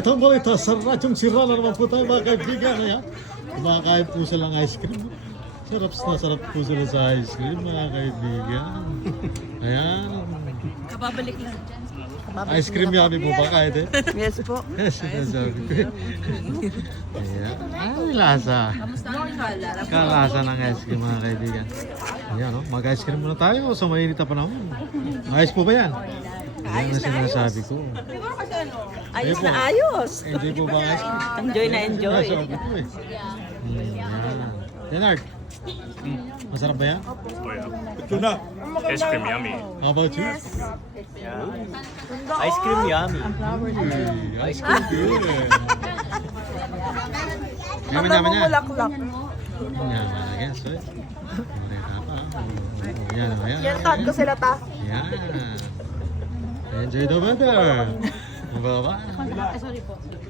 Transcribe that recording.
Balita sa Radyong Sira na naman po tayo mga kaibigan. Ayan. Kumakain po sila ng ice cream. Sarap na sarap po sila sa ice cream mga kaibigan. Ayan. Kababalik lang. Ice cream yummy po ba kahit eh? Yes po. Sinasabi ko. Ayan. Ay, lasa. Kamusta ang kala? Kalasa ng ice cream mga kaibigan. Ayan o, mag-ice cream muna tayo sa mainit na panahon. Ayos po ba yan? Ayan ang sinasabi ko. Ayos Ayun na po. ayos. Enjoy po ba ang ice cream? Enjoy na enjoy. Sabi ko eh. Ayan. Leonard, masarap ba yan? Ito na. Ice cream yummy. How about you? Ice cream yummy. Hey, ice cream good eh. Ang Yaman naman yan. namumulaklak. Yan, yes. Mereka pa. Yan, yan. Yan, tahan ko sila ta. Yan. Enjoy the weather. Baba.